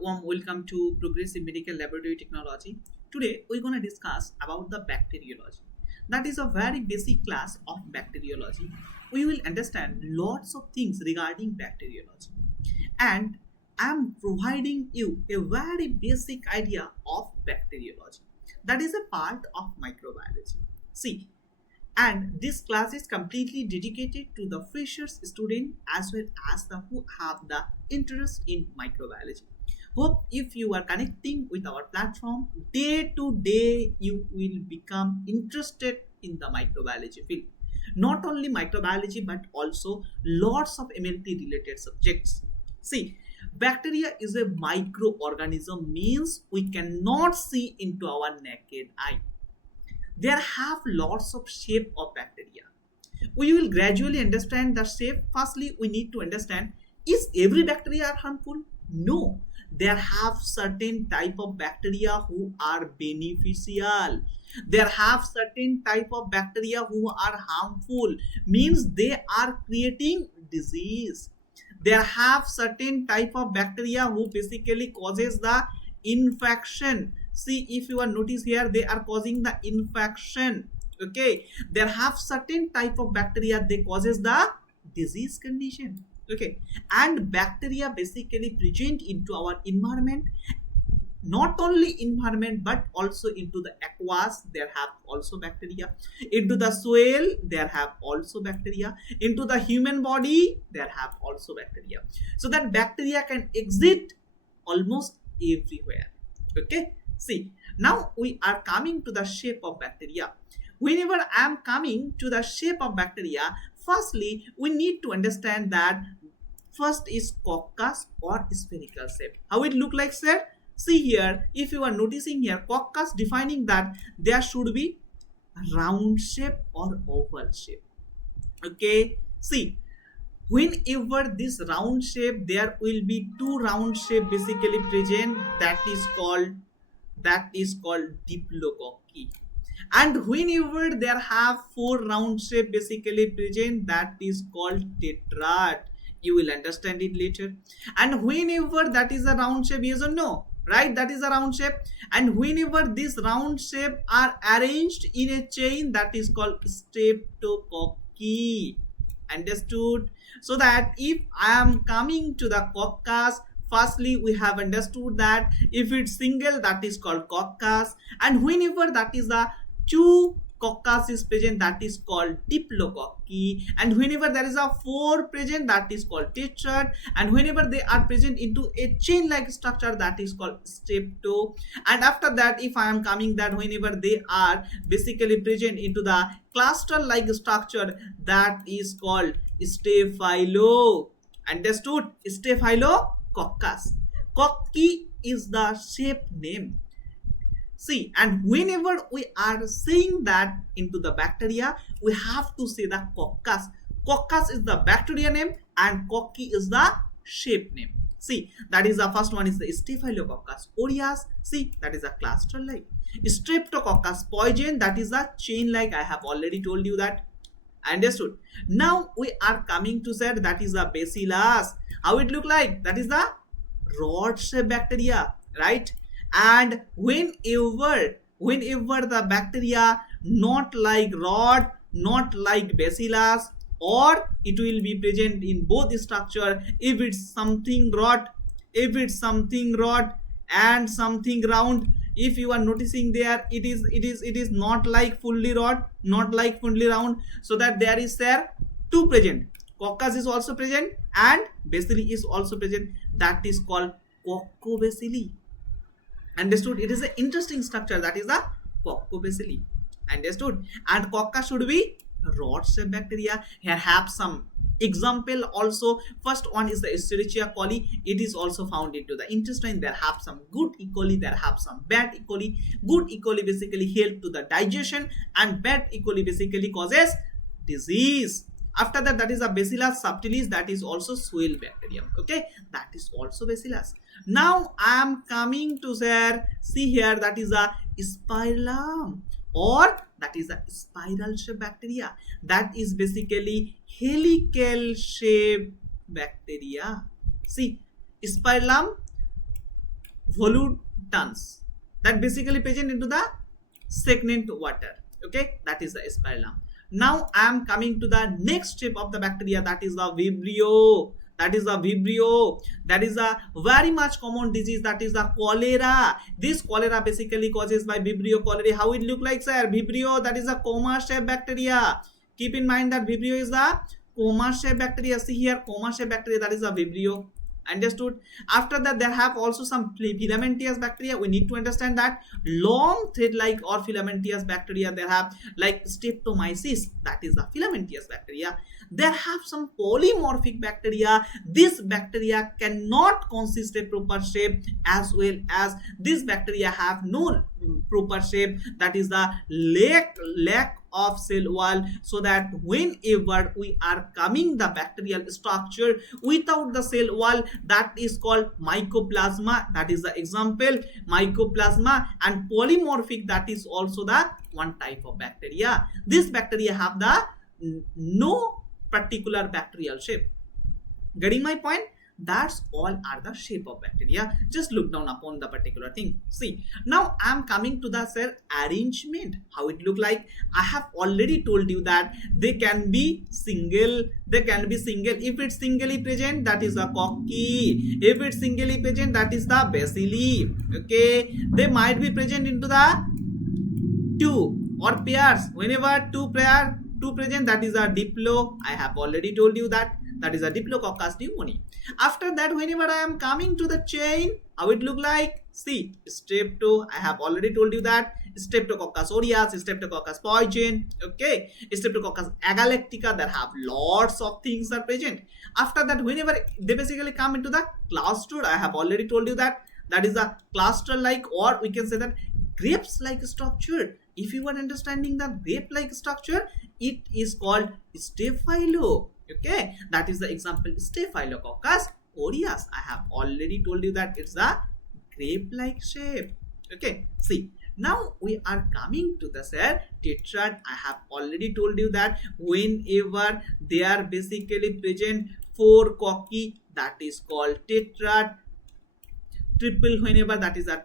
Warm welcome to Progressive Medical Laboratory Technology. Today we're going to discuss about the bacteriology. That is a very basic class of bacteriology. We will understand lots of things regarding bacteriology. And I'm providing you a very basic idea of bacteriology. That is a part of microbiology. See, and this class is completely dedicated to the freshers student as well as the who have the interest in microbiology. Hope if you are connecting with our platform day to day, you will become interested in the microbiology field. Not only microbiology but also lots of M.L.T related subjects. See, bacteria is a microorganism, means we cannot see into our naked eye. There have lots of shape of bacteria. We will gradually understand the shape. Firstly, we need to understand, is every bacteria are harmful? No. There have certain type of bacteria who are beneficial. There have certain type of bacteria who are harmful, means they are creating disease. There have certain type of bacteria who basically causes the infection. See, if you are notice here, they are causing the infection. Okay, there have certain type of bacteria, they causes the disease condition. Okay, and bacteria basically present into our environment. Not only environment but also into the aquas, there have also bacteria. Into the soil, there have also bacteria. Into the human body, there have also bacteria. So that bacteria can exist almost everywhere. Okay, see, now we are coming to the shape of bacteria. Whenever I am coming to the shape of bacteria, firstly we need to understand that first is coccus or spherical shape. How it look like, sir? See here, if you are noticing here, coccus defining that there should be round shape or oval shape. Okay, see, whenever this round shape, there will be two round shape basically present, that is called diplococci. And whenever there have four round shape basically present, that is called tetrad. You will understand it later. And whenever that is a round shape, yes or no, right, that is a round shape. And whenever this round shape are arranged in a chain, that is called streptococci. Understood? So that if I am coming to the coccus, firstly we have understood that if it's single, that is called coccus, and whenever that is a two coccus is present, that is called diplococci, and whenever there is a four present, that is called tetrad, and whenever they are present into a chain like structure, that is called strepto. And after that, if I am coming that whenever they are basically present into the cluster like structure, that is called staphylo. Understood? Staphylococcus. Cocci is the shape name. See, and whenever we are saying that into the bacteria, we have to say the coccus. Coccus is the bacteria name and cocci is the shape name. See, that is the first one is the staphylococcus aureus. See, that is a cluster like. Streptococcus poison, that is a chain like. I have already told you that. Understood? Now we are coming to say that is the bacillus. How it look like? That is the rod shaped bacteria, right? And whenever the bacteria not like rod, not like bacillus, or it will be present in both structure, if it's something rod and something round, if you are noticing there, it is not like fully rod, not like fully round, so that there is there two present. Coccus is also present and bacilli is also present, that is called coccobacilli. Understood? It is an interesting structure, that is the coccobacilli. Understood? And coccus should be rod shaped bacteria. Here have some example also. First one is the Escherichia coli. It is also found into the intestine. There have some good E. coli, there have some bad E. coli. Good E. coli basically help to the digestion, and bad E. coli basically causes disease. After that, that is a Bacillus subtilis, that is also soil bacterium. Okay, that is also Bacillus. Now I am coming to there. See here, that is a spirillum, or that is a spiral shaped bacteria. That is basically helical shaped bacteria. See, spirillum volutans that basically present into the stagnant water. Okay, that is the spirillum. Now I am coming to the next step of the bacteria, that is the vibrio. That is the vibrio. That is a very much common disease, that is the cholera. This cholera basically causes by vibrio cholerae. How it look like, sir? Vibrio, that is a coma shaped bacteria. Keep in mind that vibrio is the coma shaped bacteria. See here, coma shaped bacteria, that is a vibrio. Understood? After that, there have also some filamentous bacteria. We need to understand that long thread like or filamentous bacteria, they have like streptomyces, that is the filamentous bacteria. There have some polymorphic bacteria. This bacteria cannot consist a proper shape, as well as this bacteria have no proper shape, that is the lack of cell wall, so that whenever we are coming the bacterial structure without the cell wall, that is called mycoplasma. That is the example, mycoplasma. And polymorphic, that is also the one type of bacteria. This bacteria have the no particular bacterial shape. Getting my point? That's all are the shape of bacteria. Just look down upon the particular thing. See, now I am coming to the cell arrangement. How it look like? I have already told you that they can be single. They can be single. If it's singly present, that is the cocci. If it's singly present, that is the bacilli. Okay, they might be present into the two or pairs. Whenever two present, that is a diplo. I have already told you that. That is a Diplococcus pneumoniae. After that, whenever I am coming to the chain, how it look like? See, strepto, I have already told you that. Streptococcus aureus, Streptococcus pyogen, okay, Streptococcus agalactica, that have lots of things are present. After that, whenever they basically come into the cluster, I have already told you that. That is a cluster like, or we can say that grapes like structure. If you are understanding the grape like structure, it is called Staphylo. Okay, that is the example, Staphylococcus aureus. I have already told you that it's a grape like shape. Okay, see, now we are coming to the cell tetrad. I have already told you that whenever they are basically present four cocci, that is called tetrad. Triple, whenever that is a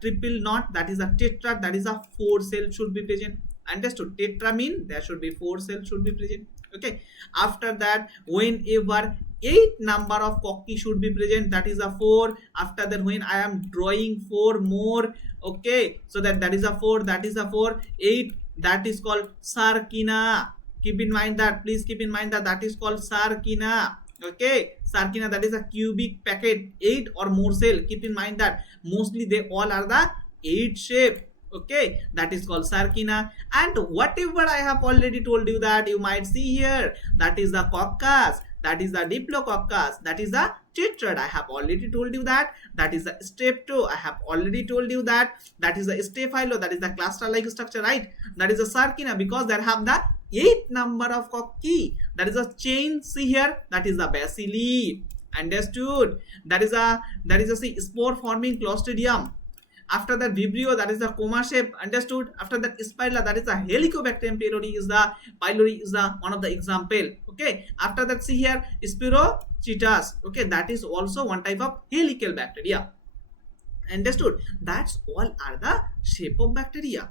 triple not, that is a tetrad, that is a four cell should be present. Understood? Tetra mean there should be four cells should be present. Okay, after that, whenever 8 number of cocci should be present, that is a 4. After that, when I am drawing 4 more, okay, so that is a 4, that is a 4, 8, that is called sarcina. Keep in mind that, please keep in mind that that is called sarcina. Okay, sarcina, that is a cubic packet, 8 or more cell. Keep in mind that mostly they all are the 8 shape. Okay, that is called sarcina. And whatever I have already told you, that you might see here, that is the coccus, that is the diplococcus, that is the tetrad. I have already told you that. That is the strepto. I have already told you that. That is the staphylo, that is the cluster like structure, right? That is the sarcina, because they have the 8 number of cocci. That is a chain. See here, that is the bacilli. Understood? That is a see, spore forming clostridium. After that, vibrio, that is the coma shape. Understood? After that, spirilla, that is the helicobacterium pylori is the one of the example. Okay, after that, see here, spirochetus. Okay, that is also one type of helical bacteria. Understood? That's all are the shape of bacteria.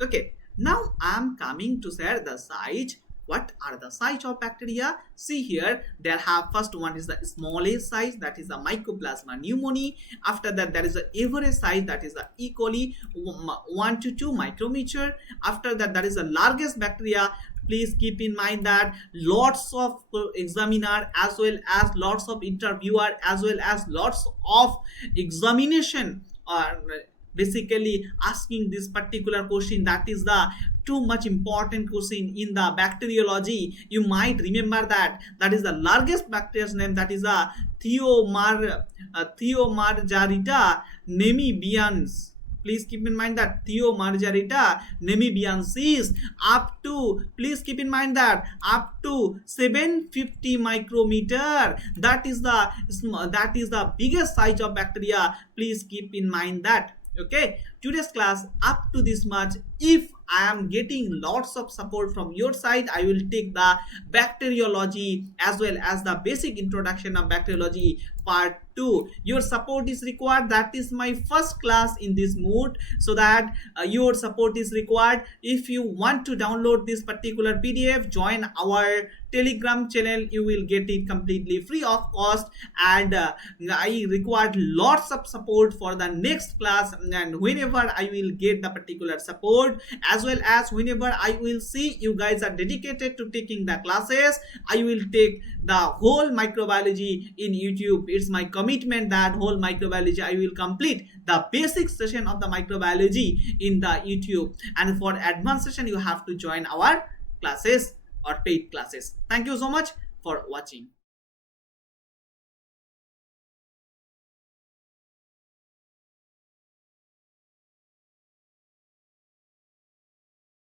Okay, now I am coming to say the size. What are the size of bacteria? See here, there have first one is the smallest size, that is the Mycoplasma pneumoniae. After that, there is the average size, that is the E. coli, 1 to 2 micrometer. After that, there is the largest bacteria. Please keep in mind that lots of examiner as well as lots of interviewer as well as lots of examination are basically asking this particular question. That is the too much important question in the bacteriology. You might remember that is the largest bacteria's name, that is a Theomargarita namibians. Please keep in mind that Theomargarita namibiensis up to, please keep in mind that up to 750 micrometer. That is the biggest size of bacteria. Please keep in mind that. Okay, today's class up to this much. If I am getting lots of support from your side, I will take the bacteriology as well as the basic introduction of bacteriology part 2. Your support is required. That is my first class in this mode, so that your support is required. If you want to download this particular PDF, join our Telegram channel. You will get it completely free of cost, and I required lots of support for the next class, and whenever I will get the particular support, as well as whenever I will see you guys are dedicated to taking the classes, I will take the whole microbiology in YouTube. It's my commitment that whole microbiology I will complete the basic session of the microbiology in the YouTube, and for advanced session you have to join our classes or paid classes. Thank you so much for watching.